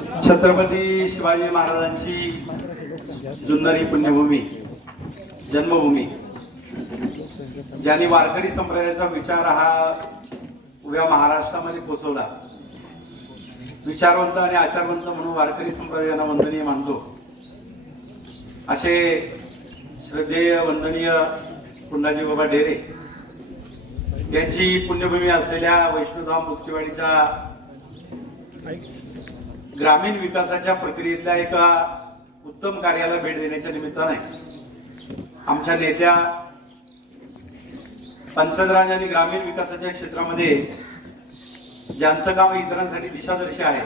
छत्रपती शिवाजी महाराजांची जुन्नरी पुण्यभूमी जन्मभूमी ज्यांनी वारकरी संप्रदायाचा विचार हा उभ्या महाराष्ट्रामध्ये पोचवला. विचारवंत आणि आचारवंत म्हणून वारकरी संप्रदायाला वंदनीय मानतो. असे श्रद्धेय वंदनीय पुंडाजी बाबा डेरे यांची पुण्यभूमी असलेल्या वैष्णोधाम मुस्केवाडीच्या ग्रामीण विकासाच्या प्रक्रियेतल्या एका उत्तम कार्याला भेट देण्याच्या निमित्ताने आमच्या नेत्या पंचदराज आणि ग्रामीण विकासाच्या क्षेत्रामध्ये ज्यांचं काम इतरांसाठी दिशादर्शी आहे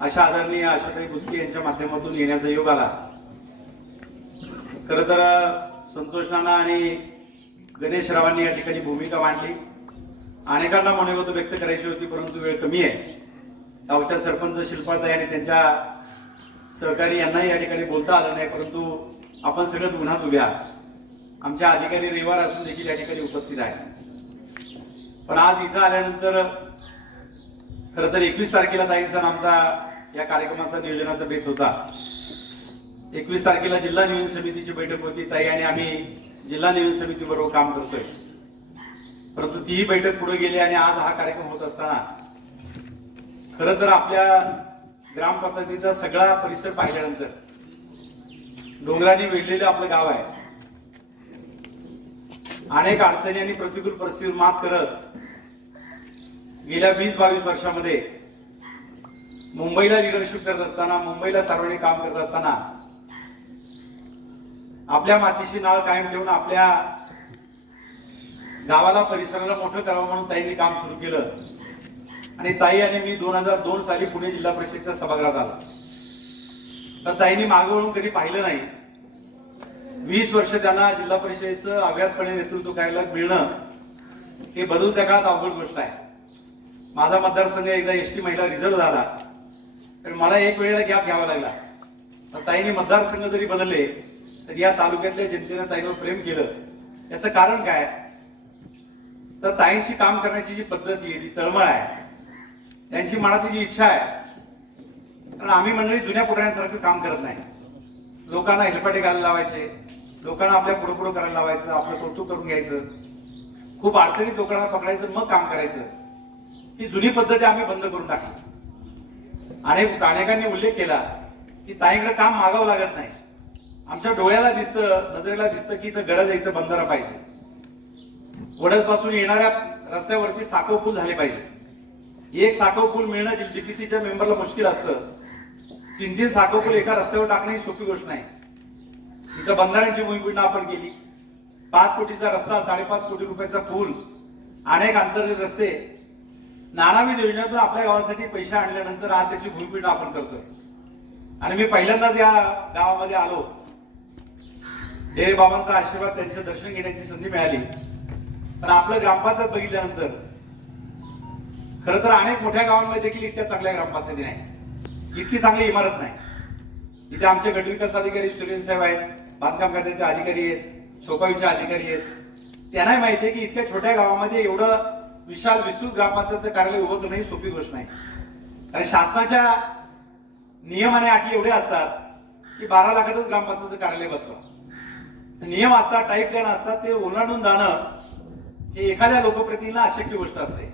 अशा आदरणीय आशाताई बुचके यांच्या माध्यमातून येण्याचा योग आला. खरं तर संतोष नाना आणि गणेश रावांनी या ठिकाणी भूमिका मांडली. अनेकांना मनोगत व्यक्त करायची होती परंतु वेळ कमी आहे. गावच्या सरपंच शिल्पाताई आणि त्यांच्या सहकारी यांनाही या ठिकाणी बोलता आलं नाही परंतु आपण सगळंच उन्हात उभ्या आमच्या अधिकारी रविवार असून देखील या ठिकाणी उपस्थित आहे पण आज इथं आल्यानंतर खर तर एकवीस तारखेला ताईंचा आमचा या कार्यक्रमाचा नियोजनाचा बेत होता. एकवीस तारखेला जिल्हा नियोजन समितीची बैठक होती. ताई आणि आम्ही जिल्हा नियोजन समितीबरोबर काम करतोय. परंतु तीही बैठक पुढे गेली आणि आज हा कार्यक्रम होत असताना खर तर आपल्या ग्रामपंचायतीचा सगळा परिसर पाहिल्यानंतर डोंगराने वेढलेलं आपलं गाव आहे. अनेक अडचणी आणि प्रतिकूल परिस्थितीवर मात करत गेल्या वीस बावीस वर्षामध्ये मुंबईला लिडरशिप करत असताना मुंबईला सार्वजनिक काम करत असताना आपल्या मातीशी नाळ कायम ठेवून आपल्या गावाला परिसराला मोठं करावं म्हणून त्यांनी काम सुरू केलं. आणि ताई आणि मी दोन हजार दोन साली पुणे जिल्हा परिषदच्या सभागृहात आला. तर ताईंनी मागे वळून कधी पाहिलं नाही. वीस वर्ष त्यांना जिल्हा परिषदेचं अव्यातपणे नेतृत्व करायला मिळणं हे बदलत्या काळात अवघड गोष्ट आहे. माझा मतदारसंघ एकदा एस टी महिला रिझल्ट झाला. तर मला एक वेळेला गॅप घ्यावा लागला. तर ताईने मतदारसंघ जरी बदलले तर या तालुक्यातल्या जनतेनं ताईवर प्रेम केलं. याचं कारण काय? तर ताईंची काम करण्याची जी पद्धती आहे जी तळमळ आहे त्यांची मनातली जी इच्छा आहे कारण आम्ही मंडळी जुन्या पुढऱ्यांसारखं काम करत नाही. लोकांना हेलपाटे घालायला लावायचे लोकांना आपल्या पुढे पुढे करायला लावायचं आपलं कौतुक करून घ्यायचं. खूप अडचणीत लोकांना पकडायचं मग काम करायचं. ही जुनी पद्धती आम्ही बंद करून टाकली. अनेक अनेकांनी उल्लेख केला की ताईकडे काम मागावं लागत नाही. आमच्या डोळ्याला दिसतं नजरेला दिसतं की इथं गरज आहे इथं बंधारा पाहिजे. वडचपासून येणाऱ्या रस्त्यावरती साखव पूल झाले पाहिजे. एक साखव पूल मिळणं डीपीसीच्या मेंबरला मुश्किल असतं. तीन तीन साखव पूल एका रस्त्यावर टाकणं ही सोपी गोष्ट नाही. इथं बंधाऱ्यांची भूमिपूजना आपण केली. पाच कोटीचा रस्ता साडेपाच कोटी रुपयाचा पूल अनेक आंतरराष्ट्रीय रस्ते. नानाविध योजनेतून आपल्या गावासाठी पैसे आणल्यानंतर आज त्याची भूमिपूजना आपण करतोय. आणि मी पहिल्यांदाच या गावामध्ये आलो. डेरे बाबांचा आशीर्वाद त्यांचं दर्शन घेण्याची संधी मिळाली. पण आपलं ग्रामपंचायत बघितल्यानंतर खरं तर अनेक मोठ्या गावांमध्ये देखील इतक्या चांगल्या ग्रामपंचायती नाही. इतकी चांगली इमारत नाही. इथे आमचे गटविकास अधिकारी सुरेश साहेब आहेत बांधकाम खात्याचे अधिकारी आहेत सोपावीचे अधिकारी आहेत. त्यांनाही माहिती आहे की इतक्या छोट्या गावामध्ये एवढं विशाल विस्तृत ग्रामपंचायतचं कार्यालय उभं करणं ही सोपी गोष्ट नाही. कारण शासनाच्या नियम आणि अटी एवढे असतात की बारा लाखातच ग्रामपंचायतचं कार्यालय बसवा. नियम असतात टाईप प्लॅन असतात ते ओलांडून जाणं हे एखाद्या लोकप्रतिनिधीला अशक्य गोष्ट असते.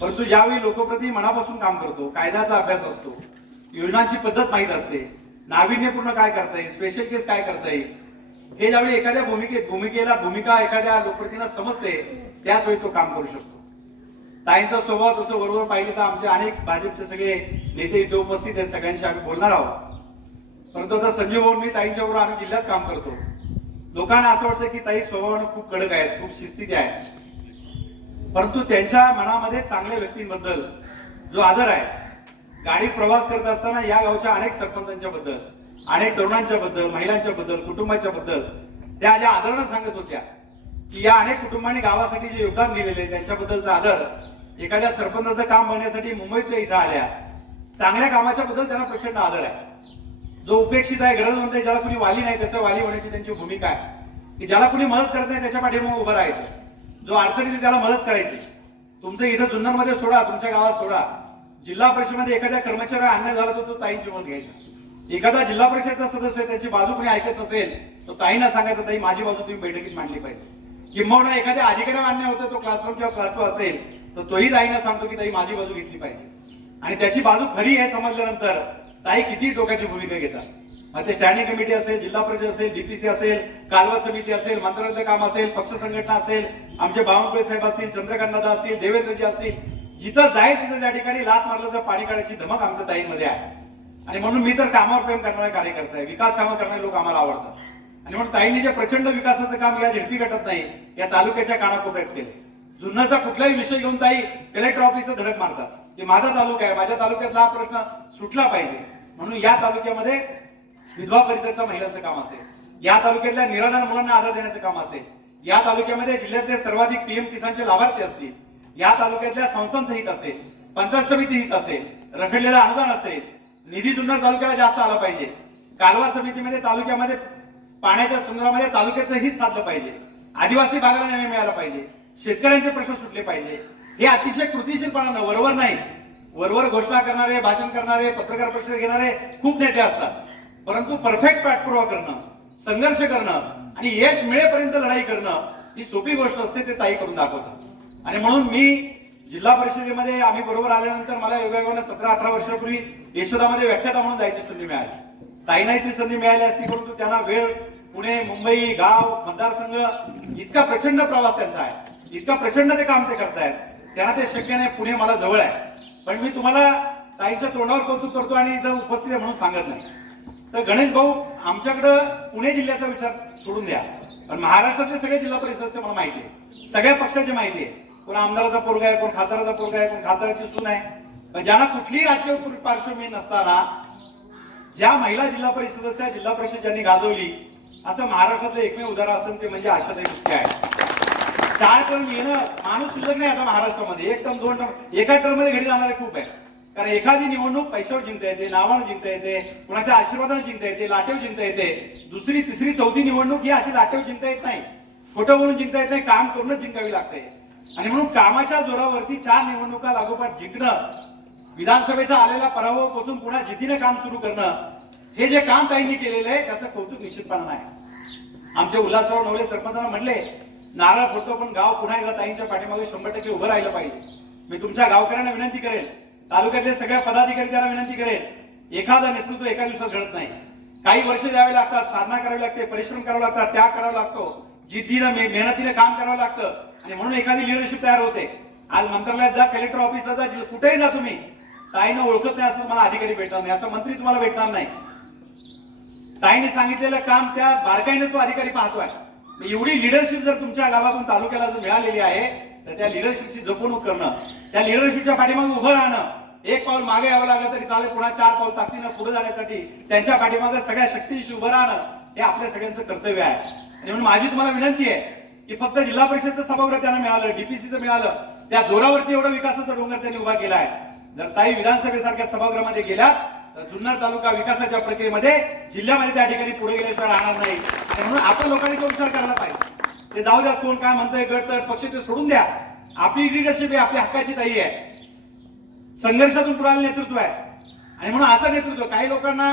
परंतु ज्यावेळी लोकप्रतिनिधी मनापासून काम करतो कायद्याचा अभ्यास असतो योजनांची पद्धत माहीत असते नाविन्यपूर्ण काय करता येईल स्पेशल केस काय करता येईल हे ज्यावेळी एखाद्या भूमिके भूमिकेला भूमिका एखाद्या लोकप्रतिनिधीला समजते त्याच वेळी तो काम करू शकतो. ताईंचा स्वभाव तसं बरोबर पाहिलं तर आमचे अनेक भाजपचे सगळे नेते इथे उपस्थित आहेत सगळ्यांशी आम्ही बोलणार आहोत. परंतु आता संजय भाऊ मी ताईंच्या बरोबर आम्ही जिल्ह्यात काम करतो. लोकांना असं वाटतं की ताई स्वभावानं खूप कडक आहेत खूप शिस्तीत आहेत. परंतु त्यांच्या मनामध्ये चांगल्या व्यक्तींबद्दल जो आदर आहे गाडी प्रवास करत असताना या गावच्या अनेक सरपंचांच्या बद्दल अनेक तरुणांच्या बद्दल महिलांच्या बद्दल कुटुंबाच्या बद्दल त्या ज्या आदरानं सांगत होत्या की या अनेक कुटुंबांनी गावासाठी जे योगदान दिलेले आहे, त्यांच्याबद्दलचा आदर एखाद्या सरपंचाचं काम बनण्यासाठी मुंबईत इथं आल्या चांगल्या कामाच्या बद्दल त्यांना प्रचंड आदर आहे. जो उपेक्षित आहे गरजवंत आहे ज्याला कुणी वाली नाही त्याचं वाली होण्याची त्यांची भूमिका आहे की ज्याला कुणी मदत करत नाही त्याच्या पाठीमागे उभं राहायचं. जो अडचणीची त्याला मदत करायची. तुमचं इथं जुन्नरमध्ये सोडा तुमच्या गावात सोडा. जिल्हा परिषदेमध्ये एखाद्या कर्मचाऱ्याला अन्याय झाला तर तो ताईंची मत घ्यायचा. एखादा जिल्हा परिषदचा सदस्य त्याची बाजू कोणी ऐकत नसेल तर ताईंना सांगायचं ताई माझी बाजू तुम्ही बैठकीत मांडली पाहिजे. किंबहुना एखाद्या अधिकाऱ्याला अन्याय होतो तो क्लास वन किंवा क्लास टू असेल तर तोही ताईंना सांगतो की ताई माझी बाजू घेतली पाहिजे. आणि त्याची बाजू खरी आहे समजल्यानंतर ताई किती टोकाची भूमिका घेतात. मग ते स्टँडिंग कमिटी असेल जिल्हा परिषद असेल डीपीसी असेल कालवा समिती असेल मंत्रालयाचं काम असेल पक्ष संघटना असेल आमचे बावनकुळे साहेब असतील चंद्रकांतदा असतील देवेंद्रजी असतील जिथं जाईल तिथं त्या ठिकाणी लात मारलं तर पाणी काढायची धमक आमच्या ताईंमध्ये आहे. आणि म्हणून मी तर कामावर प्रेम करणारे कार्यकर्ता आहे विकास कामं करणारे लोक आम्हाला आवडतात. आणि म्हणून ताईंनी जे प्रचंड विकासाचं काम या झेडपी गटात नाही या तालुक्याच्या कानाकोपऱ्यात केले. जुन्नरचा कुठलाही विषय घेऊन ताई कलेक्टर ऑफिसचं धडक मारतात. की माझा तालुका आहे माझ्या तालुक्यातला हा प्रश्न सुटला पाहिजे. म्हणून या तालुक्यामध्ये विधवा परित्यक्ता महिलांचं काम असेल. या तालुक्यातल्या निराधार मुलांना आधार देण्याचं काम असेल. या तालुक्यामध्ये जिल्ह्यातले सर्वाधिक पीएम किसानचे लाभार्थी असतील. या तालुक्यातल्या संस्थांचं हित असेल पंचायत समिती हित असेल रखडलेलं अनुदान असेल निधी जुन्नर तालुक्याला जास्त आला पाहिजे. कालवा समितीमध्ये तालुक्यामध्ये पाण्याच्या संदर्भामध्ये तालुक्याचं हित साधलं पाहिजे. आदिवासी भागाला न्याय मिळाला पाहिजे. शेतकऱ्यांचे प्रश्न सुटले पाहिजे. हे अतिशय कृतीशीलपणानं वरवर नाही. वरवर घोषणा करणारे भाषण करणारे पत्रकार परिषद घेणारे खूप नेते असतात. परंतु परफेक्ट पाठपुरावा करणं संघर्ष करणं आणि यश मिळेपर्यंत लढाई करणं ही सोपी गोष्ट असते ते ताई करून दाखवतात. आणि म्हणून मी जिल्हा परिषदेमध्ये आम्ही बरोबर आल्यानंतर मला योगायोगाने सतरा अठरा वर्षापूर्वी यशोदामध्ये व्याख्याता म्हणून जायची संधी मिळाली. ताईंनाही ती संधी मिळाली असती परंतु त्यांना वेळ पुणे मुंबई गाव मतदारसंघ इतका प्रचंड प्रवास त्यांचा आहे. इतका प्रचंड ते काम ते करतायत. त्यांना ते शक्य नाही पुणे मला जवळ आहे. पण मी तुम्हाला ताईंच्या तोंडावर कौतुक करतो आणि इथं उपस्थित आहे म्हणून सांगत नाही. तर गणेश भाऊ आमच्याकडं पुणे जिल्ह्याचा विचार सोडून द्या. पण महाराष्ट्रातले सगळे जिल्हा परिषद सदस्य मला माहिती आहे. सगळ्या पक्षाची माहिती आहे. कोण आमदाराचा पोरगा आहे कोण खासदाराचा पोरगा आहे कोण खासदाराची सून आहे. पण ज्यांना कुठलीही राजकीय पार्श्वभूमी नसताना ज्या महिला जिल्हा परिषद सदस्य जिल्हा परिषद ज्यांनी गाजवली असं महाराष्ट्रातलं एकमेव उदाहरण असेल ते म्हणजे आशाताई मुख्य आहे चार टर्म येणं माणूस शिल्लक नाही आता महाराष्ट्रामध्ये. एक टर्म दोन टर्म एका टर्ममध्ये घरी जाणारे खूप आहे कारण एखादी निवडणूक पैशावर जिंकता येते नावानं जिंकता येते कुणाच्या आशीर्वादाने जिंकता येते लाटेव जिंकता येते दुसरी तिसरी चौथी निवडणूक ही अशी लाटेव जिंकता येत नाही. खोटं बोलून जिंकता येत नाही काम करूनच जिंकावी लागते. आणि म्हणून कामाच्या जोरावरती चार निवडणुका लागोपाठ जिंकणं विधानसभेचा आलेला पराभव पोचून पुन्हा जिद्दीने काम सुरू करणं हे जे काम ताईंनी केलेलं आहे त्याचं कौतुक निश्चितपणा नाही आमचे उल्हासराव नवले सरपंचांना म्हणले नारळ फोडतो पण गाव पुन्हा एकदा ताईंच्या पाठीमागे शंभर टक्के उभं राहिलं पाहिजे. मी तुमच्या गावकऱ्यांना विनंती करेल तालुक्यातल्या सगळ्या पदाधिकारी त्यांना विनंती करेल एखादा नेतृत्व एका दिवसात घडत नाही. काही वर्ष द्यावे लागतात साधना करावी लागते परिश्रम करावा लागतात त्याग करावा लागतो जिद्दीनं मेहनतीने मेहनतीनं काम करावं लागतं आणि म्हणून एखादी लिडरशिप तयार होते. आज मंत्रालयात जा कलेक्टर ऑफिसला जा कुठेही जा तुम्ही ताईनं ओळखत नाही असं मला अधिकारी भेटणार नाही असं मंत्री तुम्हाला भेटणार नाही. ताईने सांगितलेलं काम त्या बारकाईने तो अधिकारी पाहतोय. एवढी लिडरशिप जर तुमच्या गावातून तालुक्याला जर मिळालेली आहे तर त्या लिडरशिपची जपवणूक करणं त्या लिडरशिपच्या पाठीमागे उभं राहणं एक पाऊल मागे यावं लागलं तरी चालेल पुन्हा चार पाऊल ताकदीनं पुढे जाण्यासाठी त्यांच्या पाठीमागे सगळ्या शक्तीशी उभं राहणं हे आपल्या सगळ्यांचं कर्तव्य आहे. आणि म्हणून माझी तुम्हाला विनंती आहे की फक्त जिल्हा परिषदचं सभागृह त्यांना मिळालं डीपीसीचं मिळालं त्या जोरावरती एवढं विकासाचा डोंगर त्यांनी उभा केला आहे. जर ताई विधानसभेसारख्या सभागृहामध्ये गेल्यात तर जुन्नर तालुका विकासाच्या प्रक्रियेमध्ये जिल्ह्यामध्ये त्या ठिकाणी पुढे गेल्याशिवाय राहणार नाही. म्हणून आपण लोकांनी तो विचार करायला पाहिजे. ते जाऊ द्या कोण काय म्हणतंय गट तर पक्ष ते सोडून द्या. आपली लिडरशिप आहे आपली हक्काची ताई आहे. संघर्षातून पुढे नेतृत्व आहे. आणि म्हणून असं नेतृत्व काही लोकांना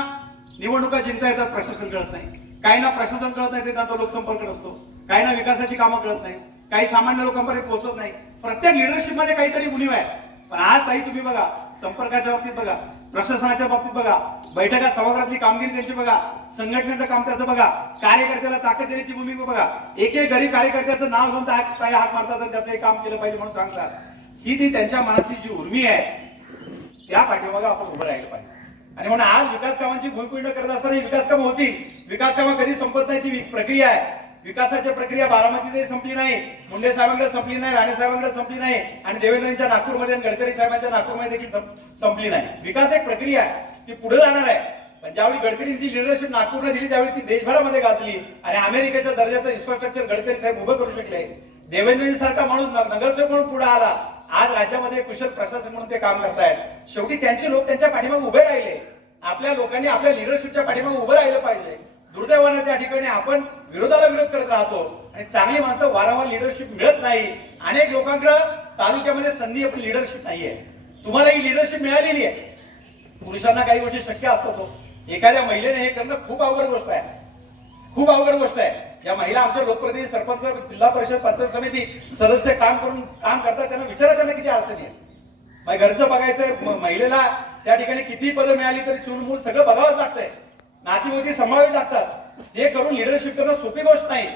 निवडणुका जिंकता येतात प्रशासन कळत नाही. काहींना प्रशासन कळत नाही ते त्यांचा लोकसंपर्क नसतो. काहींना विकासाची कामं कळत नाही. काही सामान्य लोकांपर्यंत पोहोचत नाही. प्रत्येक लिडरशिपमध्ये काहीतरी उणीव आहे. पण आज ताई तुम्ही बघा संपर्काच्या बाबतीत बघा. प्रशासनाच्या बाबतीत बघा बैठका सभागृहातली कामगिरी त्यांची बघा संघटनेचं काम त्याचं बघा कार्यकर्त्याला ताकद देण्याची भूमिका बघा. एक एक गरीब कार्यकर्त्याचं नाव घेऊन ता- ताई हात मारतात त्याचं हे काम केलं पाहिजे म्हणून सांगतात. ही ती त्यांच्या मनातली जी उर्मी आहे त्या पाठीमागे आपण उभं राहिलं पाहिजे. आणि म्हणून आज विकास कामांची भूमिपूर्ण करत असताना ही विकास कामं होतील. विकास कामं कधी संपत नाही ती प्रक्रिया आहे. विकासाची प्रक्रिया बारामतीतही संपली नाही मुंडे साहेबांकडे संपली नाही राणे साहेबांकडे संपली नाही आणि देवेंद्रांच्या नागपूरमध्ये आणि गडकरी साहेबांच्या नागपूरमध्ये देखील संपली नाही. विकास एक प्रक्रिया आहे ती पुढे जाणार आहे. पण ज्यावेळी गडकरींची लिडरशिप नागपूरला दिली त्यावेळी ती देशभरामध्ये गाजली. आणि अमेरिकेच्या दर्जाचं इन्फ्रास्ट्रक्चर गडकरी साहेब उभं करू शकले. देवेंद्रजी सारखा माणूस नगरसेवक म्हणून पुढे आला. आज राज्यामध्ये कुशल प्रशासक म्हणून ते काम करतायत. शेवटी त्यांचे लोक त्यांच्या पाठीमागे उभे राहिले. आपल्या लोकांनी आपल्या लिडरशिपच्या पाठीमागे उभं राहिलं पाहिजे. दुर्दैवाने त्या ठिकाणी आपण विरोधाला विरोध करत राहतो. आणि चांगली माणसं वारंवार लिडरशिप मिळत नाही. अनेक लोकांकडे तालुक्यामध्ये संधी आपली लिडरशिप नाहीये. तुम्हाला ही लिडरशिप मिळालेली आहे. पुरुषांना काही गोष्टी शक्य असतात हो. एखाद्या महिलेने हे करणं खूप अवघड गोष्ट आहे. खूप अवघड गोष्ट आहे. या महिला आमच्या लोकप्रतिनिधी सरपंच जिल्हा परिषद पंचायत समिती सदस्य काम करून काम करतात त्यांना विचारा त्यांना किती अडचणी आहे घरचं बघायचं महिलेला त्या ठिकाणी किती पदं मिळाली तरी चूलमूल सगळं बघावंच लागतंय. नातीवती समावेश लागतात. ते करून लिडरशिप करणं सोपी गोष्ट नाही.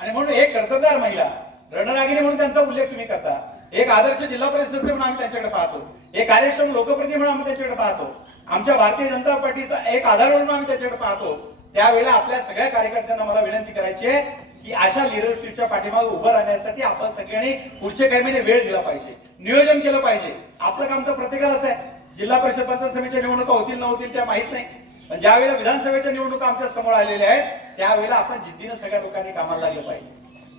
आणि म्हणून एक कर्तव्यदार महिला रणरागिणी म्हणून त्यांचा उल्लेख तुम्ही करता. एक आदर्श जिल्हा परिषद म्हणून आम्ही त्यांच्याकडे पाहतो. एक कार्यक्षम लोकप्रतिनिधी म्हणून आम्ही त्यांच्याकडे पाहतो. आमच्या भारतीय जनता पार्टीचा एक आधार म्हणून आम्ही त्यांच्याकडे पाहतो. त्यावेळेला आपल्या सगळ्या कार्यकर्त्यांना मला विनंती करायची आहे की अशा लिडरशिपच्या पाठीमागे उभं राहण्यासाठी आपण सगळ्यांनी पुढचे काही महिने वेळ दिला पाहिजे. नियोजन केलं पाहिजे. आपलं काम तर प्रत्येकालाच आहे. जिल्हा परिषद पंचायत समितीच्या निवडणुका होतील न होतील त्या माहीत नाही. पण ज्या वेळेला विधानसभेच्या निवडणुका आमच्यासमोर आलेल्या आहेत त्यावेळेला आपण जिद्दीनं सगळ्या लोकांनी कामाला लागलं पाहिजे.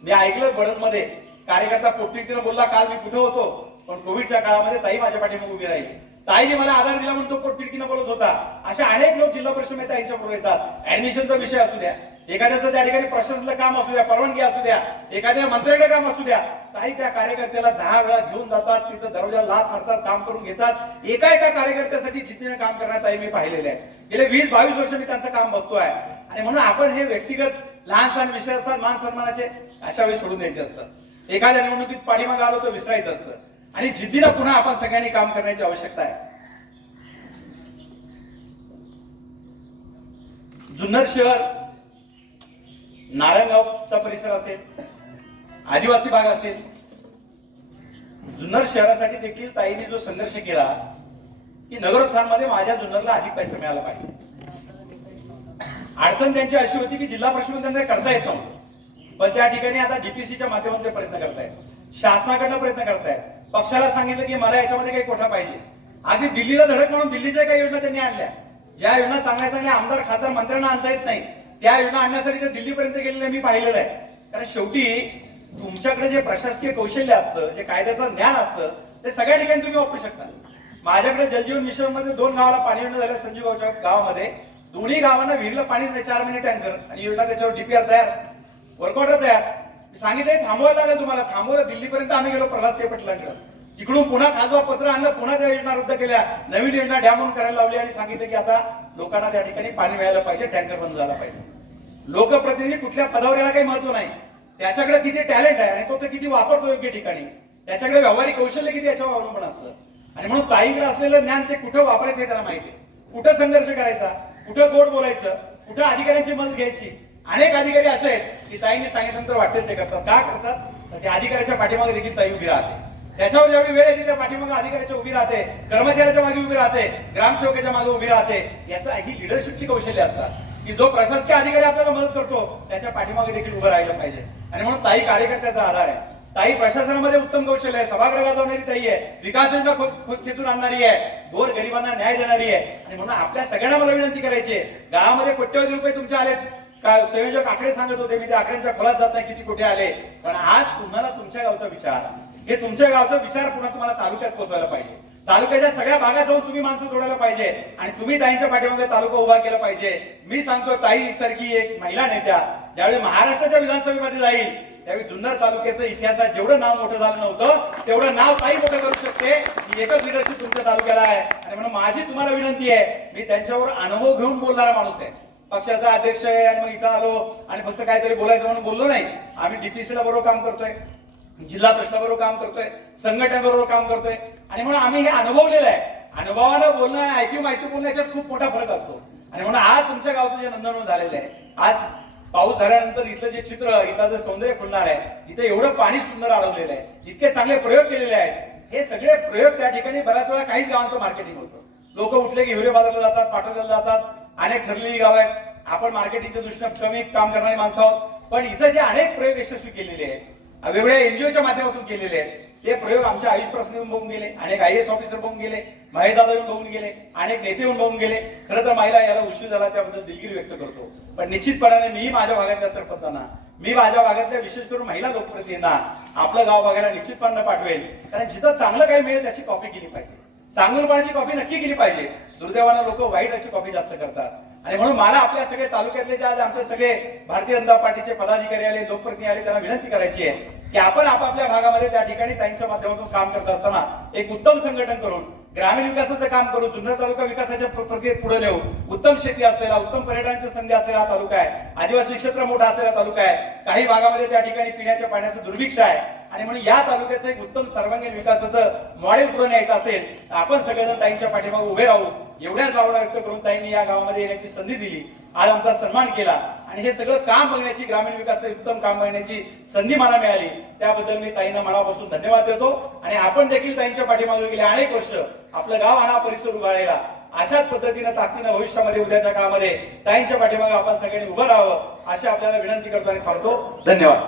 मी ऐकलं बडजमध्ये कार्यकर्ता पोटतिडकीनं बोलला काल मी कुठे होतो? पण कोविडच्या काळामध्ये ताई माझ्या पाठीमागे उभी राहिली. ताईने मला आधार दिला म्हणून तो पोटतिडकीनं बोलत होता. अशा अनेक लोक जिल्हा परिषदमध्ये ताईंच्या पुढे येतात ऍडमिशनचा विषय असू द्या. एखाद्याचं त्या ठिकाणी प्रशासनाचं काम असू द्या परवानगी असू द्या एखाद्या मंत्र्याकडे काम असू द्या काही त्या कार्यकर्त्याला दहा वेळा घेऊन जातात तिथं दरवाजा लात मारतात काम करून घेतात. एका एका कार्यकर्त्यासाठी जिद्दीने काम करण्यात ताई मी पाहिलेले आहे गेले वीस बावीस वर्ष मी त्यांचं काम बघतोय. आणि म्हणून आपण हे व्यक्तिगत लहान सहान विषय असतात मान सन्मानाचे अशा वेळी सोडून द्यायचे असतात. एखाद्या निवडणुकीत पाठीमाग आलो तर विसरायचं असतं. आणि जिद्दीनं पुन्हा आपण सगळ्यांनी काम करण्याची आवश्यकता आहे. जुन्नर शहर नारायणगावचा परिसर असेल आदिवासी भाग असेल जुन्नर शहरासाठी देखील ताईने जो संघर्ष केला की नगरोत्थानमध्ये माझ्या जुन्नरला अधिक पैसा मिळाला पाहिजे. अडचण त्यांची अशी होती की जिल्हा परिषद त्यांना करता येत नव्हतं. पण त्या ठिकाणी आता डीपीसीच्या माध्यमातून ते प्रयत्न करतायत. शासनाकडनं प्रयत्न करतायत. पक्षाला सांगितलं की मला याच्यामध्ये काही कोठा पाहिजे. आधी दिल्लीला धडक म्हणून दिल्लीच्या काही योजना त्यांनी आणल्या. ज्या योजना चांगल्या चांगल्या आमदार खासदार मंत्र्यांना आणता येत नाही त्या योजना आणण्यासाठी ते दिल्लीपर्यंत गेलेले मी पाहिलेलं आहे. कारण शेवटी तुमच्याकडे जे प्रशासकीय कौशल्य असतं जे कायद्याचं ज्ञान असतं ते सगळ्या ठिकाणी तुम्ही वापरू शकता. माझ्याकडे जलजीवन मिशनमध्ये दोन गावाला पाणी योजना झाल्या संजीव गावच्या गावामध्ये. दोन्ही गावांना विहिरीला पाणी चार महिने टँकर. आणि योजना त्याच्यावर डीपीआर तयार. वर्कऑर्डर तयार. मी सांगितलंय थांबवायला लागेल तुम्हाला. थांबवलं दिल्लीपर्यंत आम्ही गेलो प्रल्हाद सिंह पटलांकडे. तिकडून पुन्हा खासबा पत्र आणलं पुन्हा त्या योजना रद्द केल्या. नवीन योजना डॅमून म्हणून करायला लावली आणि सांगितलं की आता लोकांना त्या ठिकाणी पाणी मिळायला पाहिजे टँकर बंद झाला पाहिजे. लोकप्रतिनिधी कुठल्या पदावर याला काही महत्त्व नाही. त्याच्याकडे किती टॅलेंट आहे आणि तो ते किती वापरतो योग्य ठिकाणी. त्याच्याकडे व्यावहारिक कौशल्य किती याच्यावर अवलंबून असतं. आणि म्हणून ताईकडे असलेलं ज्ञान ते कुठं वापरायचं हे त्याला माहिती आहे. कुठं संघर्ष करायचा कुठं गोड बोलायचं कुठं अधिकाऱ्यांची मत घ्यायची. अनेक अधिकारी असे आहेत की ताईंनी सांगितल्यानंतर वाटेल ते करतात. का करतात? तर त्या अधिकाऱ्याच्या पाठीमागे देखील ताई उभी राहते. त्याच्यावर ज्यावेळी वेळ येते त्या पाठीमागे अधिकाऱ्याच्या उभी राहते कर्मचाऱ्याच्या मागे उभी राहते ग्रामसेवकाच्या मागे उभी राहते. याचा ही लिडरशिपची कौशल्य असतात. की जो प्रशासकीय अधिकारी आपल्याला मदत करतो त्याच्या पाठीमागे देखील उभं राहिलं पाहिजे. आणि म्हणून ताई कार्यकर्त्याचा आधार आहे. ताई प्रशासनामध्ये उत्तम कौशल्य आहे. सभागृह गाजवणारी ताई आहे. विकास योजना खो- खो- खेचून आणणारी आहे. गोर गरिबांना न्याय देणारी आहे. आणि म्हणून आपल्या सगळ्यांना मला विनंती करायची आहे. गावामध्ये कोट्यवधी रुपये तुमचे आलेत. का संयोजक आकडे सांगत होते. मी त्या आकड्यांच्या खोलात जात नाही. किती कुठे आले. पण आज तुम्हाला तुमच्या गावचा विचार. हे तुमच्या गावचा विचार पुन्हा तुम्हाला तालुक्यात पोहोचवायला पाहिजे. तालुक्याच्या सगळ्या भागात जाऊन तुम्ही माणसं जोडायला पाहिजे. आणि तुम्ही ताईंच्या पाठीमागे तालुका उभा केला पाहिजे. मी सांगतो ताई सारखी एक महिला नेत्या. ज्यावेळी महाराष्ट्राच्या विधानसभेमध्ये जाईल त्यावेळी जुन्नर तालुक्याचं इतिहासात जेवढं नाव मोठं झालं नव्हतं तेवढं नाव ताई मोठं करू शकते. एकच लिडरशिप तुमच्या तालुक्याला आहे. आणि म्हणून माझी तुम्हाला विनंती आहे मी त्यांच्यावर अनुभव घेऊन बोलणारा माणूस आहे. पक्षाचा अध्यक्ष आहे आणि मग इथं आलो आणि फक्त काहीतरी बोलायचं म्हणून बोललो नाही. आम्ही डीपीसीला बरोबर काम करतोय. जिल्हा प्रश्नाबरोबर काम करतोय. संघटनेबरोबर काम करतोय. आणि म्हणून आम्ही हे अनुभवलेलं आहे. अनुभवानं बोलणं आणि ऐकून माहिती बोलणं याच्यात खूप मोठा फरक असतो. आणि म्हणून आज तुमच्या गावचं जे नंदनवन झालेलं आहे आज पाऊस झाल्यानंतर इथलं जे चित्र इथलं जे सौंदर्य खुलणार आहे इथे एवढं पाणी सुंदर अडवलेलं आहे इतके चांगले प्रयोग केलेले आहेत. हे सगळे प्रयोग त्या ठिकाणी बऱ्याच वेळा काहीच गावांचं मार्केटिंग होतं. लोक उठले की हिवरे बाजारला जातात पाठवल्या जातात अनेक ठरलेली गाव आहेत. आपण मार्केटिंगच्या दृष्टीने कमी काम करणारी माणसं आहोत. पण इथं जे अनेक प्रयोग यशस्वी केलेले आहेत वेगवेगळ्या एनजीओच्या माध्यमातून केलेले आहेत ते प्रयोग आमच्या आयुष प्रश्न येऊन बघून गेले अनेक आय एस ऑफिसर बघून गेले दादा येऊन बघून गेले अनेक नेते येऊन बघून गेले. खरं तर महिला याला उशीर झाला त्याबद्दल दिलगिरी व्यक्त करतो. पण निश्चितपणाने मी माझ्या भागातल्या सरपंचांना मी माझ्या भागातल्या विशेष करून महिला लोकप्रतिनिधींना आपलं गाव बघायला निश्चितपणे पाठवेल. कारण जिथं चांगलं काही मिळेल त्याची कॉपी केली पाहिजे. चांगलपणाची कॉपी नक्की केली पाहिजे. दुर्दैवानं लोक वाईटाची कॉपी जास्त करतात. आणि म्हणून मला आपल्या सगळे तालुक्यातले जे आज आमचे सगळे भारतीय जनता पार्टीचे पदाधिकारी आले लोकप्रतिनिधी आले त्यांना विनंती करायची आहे की आपण आपापल्या भागामध्ये त्या ठिकाणी त्यांच्या माध्यमातून काम करत असताना एक उत्तम संघटन करून ग्रामीण विकासाचं काम करू जुन्नर तालुका विकासाच्या प्रक्रियेत पुढे नेऊ. उत्तम शेती असलेला उत्तम पर्यटनाची संधी असलेला हा तालुका आहे. आदिवासी क्षेत्र मोठा असलेला तालुका आहे. काही भागामध्ये त्या ठिकाणी पिण्याच्या पाण्याचं दुर्भिक्ष आहे. आणि म्हणून या तालुक्याचं एक उत्तम सर्वांगीण विकासाचं मॉडेल पुढे न्यायचं असेल तर आपण सगळेजण ताईंच्या पाठीमागे उभे राहू. एवढ्याच भावना व्यक्त करून ताईंनी या गावामध्ये येण्याची संधी दिली. आज आमचा सन्मान केला. आणि हे सगळं काम बघण्याची ग्रामीण विकास उत्तम काम बघण्याची संधी मला मिळाली. त्याबद्दल मी ताईंना मनापासून धन्यवाद देतो. आणि आपण देखील ताईंच्या पाठीमागे गेले अनेक वर्ष आपलं गाव हा परिसर उभारायला. अशाच पद्धतीनं ताकदीनं भविष्यामध्ये उद्याच्या काळामध्ये ताईंच्या पाठीमागे आपण सगळ्यांनी उभं राहावं अशी आपल्याला विनंती करतो आणि थांबतो. धन्यवाद.